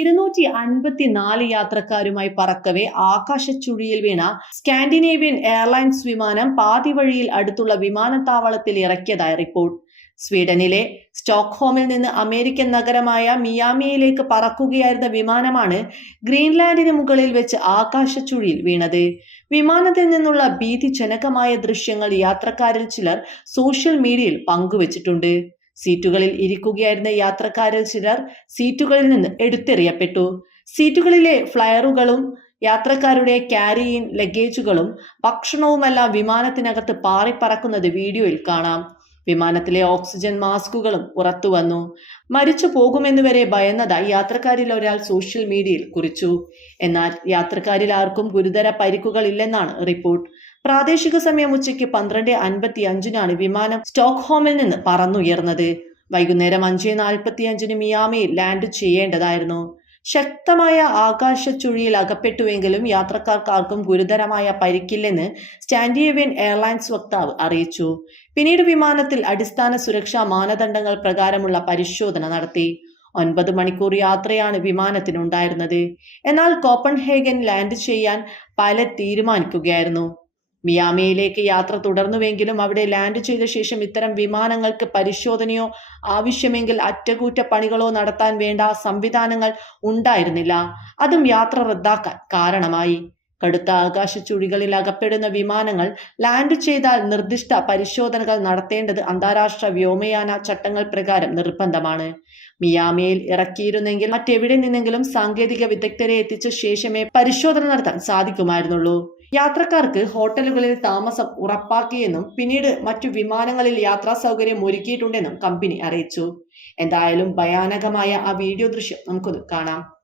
ഇരുന്നൂറ്റി അൻപത്തിനാല് യാത്രക്കാരുമായി പറക്കവെ ആകാശച്ചുഴിയിൽ വീണ Scandinavian airlines വിമാനം പാതി വഴിയിൽ അടുത്തുള്ള വിമാനത്താവളത്തിൽ ഇറക്കിയതായി റിപ്പോർട്ട്. സ്വീഡനിലെ സ്റ്റോക്ക്ഹോമിൽ നിന്ന് അമേരിക്കൻ നഗരമായ മിയാമിയിലേക്ക് പറക്കുകയായിരുന്ന വിമാനമാണ് ഗ്രീൻലാൻഡിന് മുകളിൽ വെച്ച് ആകാശച്ചുഴിയിൽ വീണത്. വിമാനത്തിൽ നിന്നുള്ള ഭീതിജനകമായ ദൃശ്യങ്ങൾ യാത്രക്കാരിൽ ചിലർ സോഷ്യൽ മീഡിയയിൽ പങ്കുവച്ചിട്ടുണ്ട്. സീറ്റുകളിൽ ഇരിക്കുകയായിരുന്ന യാത്രക്കാരിൽ ചിലർ സീറ്റുകളിൽ നിന്ന് എടുത്തെറിയപ്പെട്ടു. സീറ്റുകളിലെ ഫ്ലയറുകളും യാത്രക്കാരുടെ ക്യാരിയിൻ ലഗേജുകളും ഭക്ഷണവുമെല്ലാം വിമാനത്തിനകത്ത് പാറിപ്പറക്കുന്നത് വീഡിയോയിൽ കാണാം. വിമാനത്തിലെ ഓക്സിജൻ മാസ്കുകളും പുറത്തു വന്നു. മരിച്ചു പോകുമെന്ന് വരെ ഭയന്നതായി യാത്രക്കാരിൽ ഒരാൾ സോഷ്യൽ മീഡിയയിൽ കുറിച്ചു. എന്നാൽ യാത്രക്കാരിൽ ആർക്കും ഗുരുതര പരിക്കുകൾ ഇല്ലെന്നാണ് റിപ്പോർട്ട്. പ്രാദേശിക സമയം ഉച്ചയ്ക്ക് പന്ത്രണ്ട് അൻപത്തി അഞ്ചിനാണ് വിമാനം സ്റ്റോക്ക്ഹോമിൽ നിന്ന് പറന്നുയർന്നത്. വൈകുന്നേരം അഞ്ച് നാൽപ്പത്തി അഞ്ചിന് മിയാമിയിൽ ലാൻഡ് ചെയ്യേണ്ടതായിരുന്നു. ശക്തമായ ആകാശച്ചുഴിയിൽ അകപ്പെട്ടുവെങ്കിലും യാത്രക്കാർക്ക് ആർക്കും ഗുരുതരമായ പരിക്കില്ലെന്ന് സ്റ്റാൻഡിയേവിയൻ എയർലൈൻസ് വക്താവ് അറിയിച്ചു. പിന്നീട് വിമാനത്തിൽ അടിസ്ഥാന സുരക്ഷാ മാനദണ്ഡങ്ങൾ പ്രകാരമുള്ള പരിശോധന നടത്തി. ഒൻപത് മണിക്കൂർ യാത്രയാണ് വിമാനത്തിനുണ്ടായിരുന്നത്. എന്നാൽ കോപ്പൺഹേഗൻ ലാൻഡ് ചെയ്യാൻ പൈലറ്റ് തീരുമാനിക്കുകയായിരുന്നു. മിയാമിയിലേക്ക് യാത്ര തുടർന്നുവെങ്കിലും അവിടെ ലാൻഡ് ചെയ്ത ശേഷം ഇത്തരം വിമാനങ്ങൾക്ക് പരിശോധനയോ ആവശ്യമെങ്കിൽ അറ്റകുറ്റപ്പണികളോ നടത്താൻ വേണ്ട സംവിധാനങ്ങൾ ഉണ്ടായിരുന്നില്ല. അതും യാത്ര റദ്ദാക്കാൻ കാരണമായി. കടുത്ത ആകാശച്ചുഴികളിൽ അകപ്പെടുന്ന വിമാനങ്ങൾ ലാൻഡ് ചെയ്താൽ നിർദ്ദിഷ്ട പരിശോധനകൾ നടത്തേണ്ടത് അന്താരാഷ്ട്ര വ്യോമയാന ചട്ടങ്ങൾ പ്രകാരം നിർബന്ധമാണ്. മിയാമിയിൽ ഇറക്കിയിരുന്നെങ്കിൽ മറ്റെവിടെ നിന്നെങ്കിലും സാങ്കേതിക വിദഗ്ധരെ എത്തിച്ച ശേഷമേ പരിശോധന നടത്താൻ സാധിക്കുമായിരുന്നുള്ളൂ. യാത്രക്കാർക്ക് ഹോട്ടലുകളിൽ താമസം ഉറപ്പാക്കിയെന്നും പിന്നീട് മറ്റു വിമാനങ്ങളിൽ യാത്രാ സൗകര്യം ഒരുക്കിയിട്ടുണ്ടെന്നും കമ്പനി അറിയിച്ചു. എന്തായാലും ഭയാനകമായ ആ വീഡിയോ ദൃശ്യം നമുക്കൊന്ന് കാണാം.